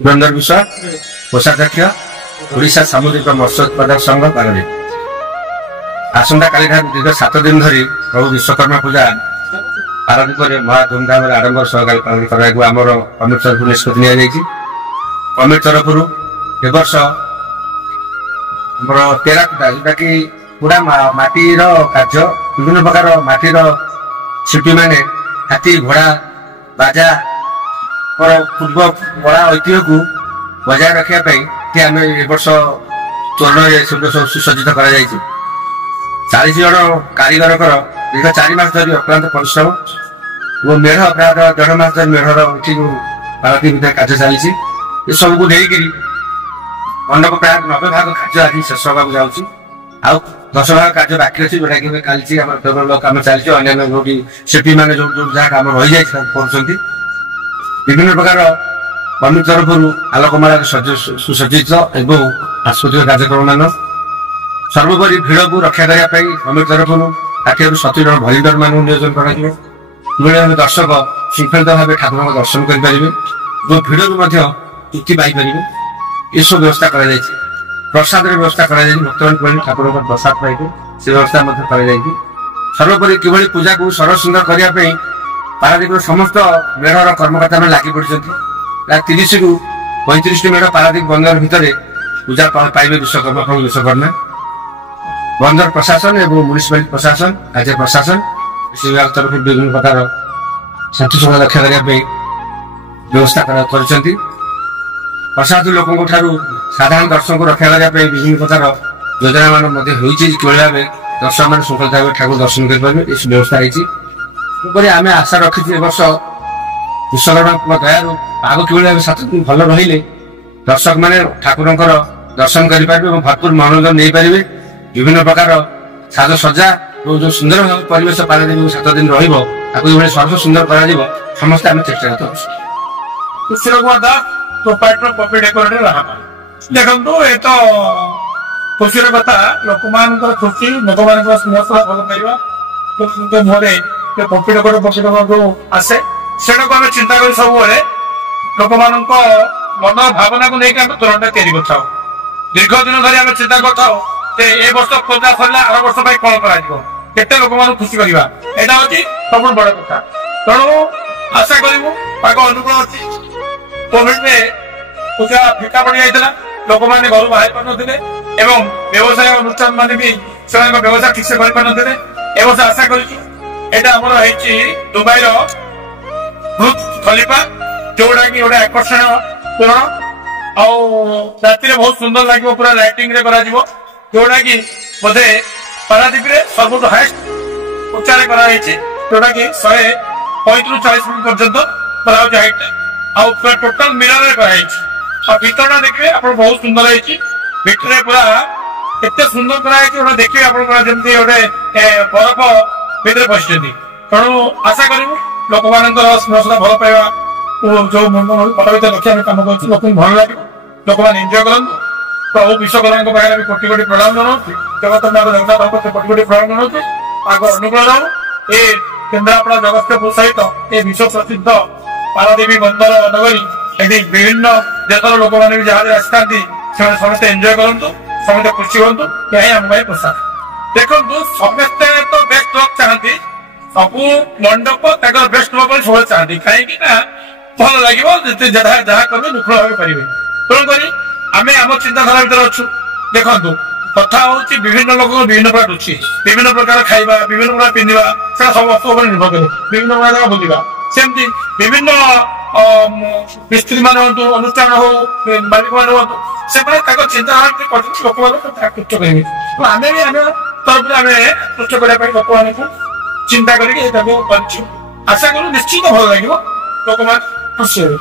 ସୁରେନ୍ଦ୍ର ବିଶ୍ୱାଳ, କୋଷାଧ୍ୟକ୍ଷ, ଓଡ଼ିଶା ସାମୁଦ୍ରିକ ମତ୍ସ୍ୟ ଉତ୍ପାଦକ ସଂଘ ପାରାଦୀପ। ଆସନ୍ତାକାଲିଠାରୁ ଦୀର୍ଘ 7 ଦିନ ଧରି ପ୍ରଭୁ ବିଶ୍ୱକର୍ମା ପୂଜା ପାରାଦୀପରେ ମହା ଧୁମଧାମରେ ଆଡମ୍ବର ସହକାରେ ପାଳନ କରାଯିବ ଆମର କମିଟି ତରଫରୁ ନିଷ୍ପତ୍ତି ନିଆଯାଇଛି। କମିଟି ତରଫରୁ ଏ ବର୍ଷ ଆମର ଟେରାକୋଟା ଯୋଉଟାକି ପୁରା ମାଟିର କାର୍ଯ୍ୟ, ବିଭିନ୍ନ ପ୍ରକାର ମାଟିର ଶିଳ୍ପୀ ମାନେ ହାତୀ, ଘୋଡ଼ା, ବାଜା ପୂର୍ବ କଳା ଐତିହ୍ୟକୁ ବଜାୟ ରଖିବା ପାଇଁ ଆମେ ଏ ବର୍ଷ ତୋରଣରେ ସୁସଜ୍ଜିତ କରାଯାଇଛି। 40 ଜଣ କାରିଗରଙ୍କର ଦୀର୍ଘ 4 ମାସ ଧରି ଅକ୍ଲାନ୍ତ ପରିଶ୍ରମ ଏବଂ ମେଢ ପ୍ରାୟତଃ 1.5 ମାସ ଧରି ମେଢର ଏଠି ପାରାଦୀପ ଭିତରେ କାର୍ଯ୍ୟ ଚାଲିଛି। ଏସବୁକୁ ନେଇକିରି ମଣ୍ଡପ ପ୍ରାୟ 90 ଭାଗ କାର୍ଯ୍ୟ ଆଜି ଶେଷ ହେବାକୁ ଯାଉଛି। ଆଉ 10 ଭାଗ କାର୍ଯ୍ୟ ବାକି ଅଛି, ଯୋଉଟାକି ଚାଲିଛି ଆମର ଟେବଲ କାମ ଚାଲିଛି। ଅନ୍ୟାନ୍ୟ ଯୋଉଠି ଶିଳ୍ପୀ ମାନେ ଯୋଉ ଯାହା କାମ ରହିଯାଇଛି ତାକୁ କରୁଛନ୍ତି। ବିଭିନ୍ନ ପ୍ରକାର କମିଟି ତରଫରୁ ଆଲୋକମାଳାରେ ସୁସଜ୍ଜିତ ଏବଂ ସାଂସ୍କୃତିକ କାର୍ଯ୍ୟକ୍ରମ ମାନ, ସର୍ବୋପରି ଭିଡକୁ ରକ୍ଷା କରିବା ପାଇଁ କମିଟି ତରଫରୁ 60 ରୁ 70 ଜଣ ଭଲିଣ୍ଟିୟର ମାନଙ୍କୁ ନିಯೋଜନ କରାଯିବ। ଏଭଳି ଦର୍ଶକ ଶୃଙ୍ଖଳିତ ଭାବେ ଠାକୁରଙ୍କ ଦର୍ଶନ କରିପାରିବେ ଏବଂ ଭିଡରୁ ମଧ୍ୟ ମୁକ୍ତି ପାଇପାରିବେ। ଏସବୁ ବ୍ୟବସ୍ଥା କରାଯାଇଛି। ପ୍ରସାଦର ବ୍ୟବସ୍ଥା କରାଯାଇଛି। ଭକ୍ତମାନେ କିଭଳି ଠାକୁରଙ୍କ ପ୍ରସାଦ ପାଇବେ ସେ ବ୍ୟବସ୍ଥା ମଧ୍ୟ କରାଯାଇଛି। ସର୍ବୋପରି କିଭଳି ପୂଜାକୁ ସରଳ ସୁନ୍ଦର କରିବା ପାଇଁ ପାରାଦୀପର ସମସ୍ତ ମେଢର କର୍ମକର୍ତ୍ତାମାନେ ଲାଗି ପଡ଼ିଛନ୍ତି। ପ୍ରାୟ 30 ରୁ 35ଟି ମେଢ ପାରାଦୀପ ବନ୍ଦର ଭିତରେ ପୂଜା ପାଇବେ ବିଶ୍ୱକର୍ମା ପ୍ରଭୁ ବିଶ୍ୱକର୍ମା। ବନ୍ଦର ପ୍ରଶାସନ ଏବଂ ମ୍ୟୁନିସିପାଲିଟି ପ୍ରଶାସନ, ରାଜ୍ୟ ପ୍ରଶାସନ ବିଭାଗ ତରଫରୁ ବିଭିନ୍ନ ପ୍ରକାର ଶାନ୍ତି ଶୃଙ୍ଖଳା ରକ୍ଷା କରିବା ପାଇଁ ବ୍ୟବସ୍ଥା କରିଛନ୍ତି। ପ୍ରଶାସନ ଲୋକଙ୍କ ଠାରୁ ସାଧାରଣ ଦର୍ଶକଙ୍କୁ ରକ୍ଷା କରିବା ପାଇଁ ବିଭିନ୍ନ ପ୍ରକାର ଯୋଜନା ମାନ ମଧ୍ୟ ହୋଇଛି। କିଭଳି ଭାବେ ଦର୍ଶକ ମାନେ ଶୃଙ୍ଖଳିତ ଭାବେ ଠାକୁର ଦର୍ଶନ କରିପାରିବେ ଏସବୁ ବ୍ୟବସ୍ଥା ହେଇଛି। ତେଣୁକରି ଆମେ ଆଶା ରଖିଛୁ ଏ ବର୍ଷ ବିଶ୍ୱକର୍ମାଙ୍କ ଦୟାରୁ ପାଗ କିଭଳି ଭାବେ 7 ଦିନ ଭଲ ରହିଲେ ଦର୍ଶକ ମାନେ ଠାକୁରଙ୍କର ଦର୍ଶନ କରିପାରିବେ ଏବଂ ଭରପୁର ମନୋରଞ୍ଜନ ନେଇପାରିବେ। ବିଭିନ୍ନ ପ୍ରକାର ସାଜସଜ୍ଜା ଏବଂ ଯୋଉ ସୁନ୍ଦର ଭାବେ ପରିବେଶ ପାରାଦୀପ 7 ଦିନ ରହିବ ତାକୁ ଏଭଳି ସର୍ବ ସୁନ୍ଦର କରାଯିବ ସମସ୍ତେ ଆମେ ଚେଷ୍ଟା କରୁଛୁ। ଦେଖନ୍ତୁ ଏ ତ ଖୁସିର କଥା, ଲୋକମାନଙ୍କର ଖୁସି, ଲୋକମାନଙ୍କର ସ୍ନେହ ଭଲ ପାଇବା ମୁହଁରେ ଯୋଉ ଆସେ ସେଟାକୁ ଆମେ ଚିନ୍ତା କରି ସବୁବେଳେ ଲୋକମାନଙ୍କ ମନ ଭାବନାକୁ ନେଇକି ଆମେ ତୋରଣଟା ତିଆରି କରିଥାଉ। ଦୀର୍ଘ ଦିନ ଧରି ଆମେ ଚିନ୍ତା କରିଥାଉ ଯେ ଏ ବର୍ଷ ପୂଜା ସରିଲା ଆର ବର୍ଷ ପାଇଁ କଣ କରାଯିବ, କେତେ ଲୋକମାନଙ୍କୁ ଖୁସି କରିବା, ଏଇଟା ହଉଛି ସବୁଠୁ ବଡ କଥା। ତେଣୁ ଆଶା କରିବୁ ପାଗ ଅନୁକୂଳ ଅଛି। କୋଭିଡରେ ପୂଜା ଫିକା ପଡି ଯାଇଥିଲା, ଲୋକମାନେ ଘରୁ ବାହାରି ପାରୁନଥିଲେ ଏବଂ ବ୍ୟବସାୟ ଅନୁଷ୍ଠାନ ମାନେ ବି ସେମାନଙ୍କ ବ୍ୟବସାୟ ଠିକ ସେ କରିପାରୁନଥିଲେ। ଏ ବର୍ଷ ଆଶା କରିଛୁ ଏଇଟା ଆମର ହେଇଛି ଦୁବାଇର ବୁର୍ଜ ଖଲିଫା, ଯୋଉଟା କି ଗୋଟେ ଆକର୍ଷଣୀୟ ତୋରଣ ଆଉ ରାତିରେ ବହୁତ ସୁନ୍ଦର ଲାଗିବ, ପୁରା ଲାଇଟିଂ ରେ କରାଯିବ। ଯୋଉଟା କି ବୋଧେ ପାରାଦୀପରେ ସବୁଠୁ ହାଇଏଷ୍ଟ ଉଚ୍ଚାରେ କରାଯାଇଛି, ଯୋଉଟା କି 135 ରୁ 40 ଫୁଟ ପର୍ଯ୍ୟନ୍ତ କରାଯାଉଛି ହାଇଟ୍ ଆଉ ପୁରା ଟୋଟାଲ ମିରରରେ କରାଯାଇଛି। ଆଉ ଭିତରଟା ଦେଖିବେ ଆପଣ ବହୁତ ସୁନ୍ଦର ହେଇଛି। ଭିତରେ ପୁରା ଏତେ ସୁନ୍ଦର କରାଯାଇଛି ଗୋଟେ ଦେଖିବେ ଆପଣଙ୍କର ଯେମିତି ଗୋଟେ ବରଫ ଭିତରେ ବସିଛନ୍ତି। ତେଣୁ ଆଶା କରିବୁ ଲୋକମାନଙ୍କର ସ୍ନେହ ଭଲ ପାଇବା ଯୋଉ ପରବିତ ରଖିବା ପାଇଁ କାମ କରୁଛି ଲୋକଙ୍କୁ ଭଲ ଲାଗିବ, ଲୋକମାନେ ଏନ୍ଜୟ କରନ୍ତୁ। ପ୍ରଭୁ ବିଶ୍ୱକର୍ମାଙ୍କ ପାଖରେ ଆମେ କୋଟି କୋଟି ପ୍ରଣାମ ଜଣାଉଛୁ। ଜଗତର ଜଗନ୍ନାଥ କୋଟି କୋଟି ପ୍ରଣାମ ଜଣାଉଛୁ। ଆଗ ଅନୁକୂଳ ରହୁ। ଏ କେନ୍ଦ୍ରାପଡ଼ା ଜଗତସିଂହପୁର ସହିତ ଏ ବିଶ୍ୱ ପ୍ରସିଦ୍ଧ ପାରାଦୀପ ବନ୍ଦର ନଗରୀ, ଏଠି ବିଭିନ୍ନ ଦେଶର ଲୋକମାନେ ବି ଯାହାରେ ଆସିଥାନ୍ତି ସେମାନେ ସମସ୍ତେ ଏନ୍ଜୟ କରନ୍ତୁ, ସମସ୍ତେ ଖୁସି ହୁଅନ୍ତୁ। ଏହା ହିଁ ଆମ ପାଇଁ ପ୍ରସାଦ। ଦେଖନ୍ତୁ ସମସ୍ତେ ତ ବେଷ୍ଟ ଲକ୍ ଚାହାନ୍ତି, ସବୁ ମଣ୍ଡପ ତାଙ୍କର ବେଷ୍ଟ ଲକ୍ ବୋଲି ସବୁବେଳେ ଚାହାନ୍ତି। କାହିଁକି ନା ଭଲ ଲାଗିବ, ଯେତେ ଯାହା କରିବେ ନିଖୁଣ ଭାବେ କରିବେ। ତେଣୁକରି ଆମେ ଆମ ଚିନ୍ତାଧାରା ଭିତରେ ଅଛୁ। ଦେଖନ୍ତୁ କଥା ହଉଛି ବିଭିନ୍ନ ଲୋକଙ୍କ ବିଭିନ୍ନ ପ୍ରକାର ରୁଚି, ବିଭିନ୍ନ ପ୍ରକାର ଖାଇବା, ବିଭିନ୍ନ ପ୍ରକାର ପିନ୍ଧିବା, ସେଟା ସବୁ ବସ୍ତୁ ଉପରେ ନିର୍ଭର କରେ। ବିଭିନ୍ନ ପ୍ରକାର ବୁଲିବା, ସେମିତି ବିଭିନ୍ନ ମିସ୍ତ୍ରୀ ମାନେ ହୁଅନ୍ତୁ, ଅନୁଷ୍ଠାନ ହଉ, ମାଲିକ ମାନେ ହୁଅନ୍ତୁ, ସେମାନେ ତାଙ୍କ ଚିନ୍ତାଧାରା କରିଛନ୍ତି ଲୋକମାନଙ୍କୁ ଆକୃଷ୍ଟ କରିବେ। ଆମେ ବି ଆମ ତରଫରୁ ଆମେ ଆକୃଷ୍ଟ କରିବା ପାଇଁ ଲୋକମାନଙ୍କୁ ଚିନ୍ତା କରିକି ଏଇଟାକୁ କରିଛୁ। ଆଶା କରୁ ନିଶ୍ଚିତ ଭଲ ଲାଗିବ, ଲୋକମାନେ ଖୁସି ହେବେ।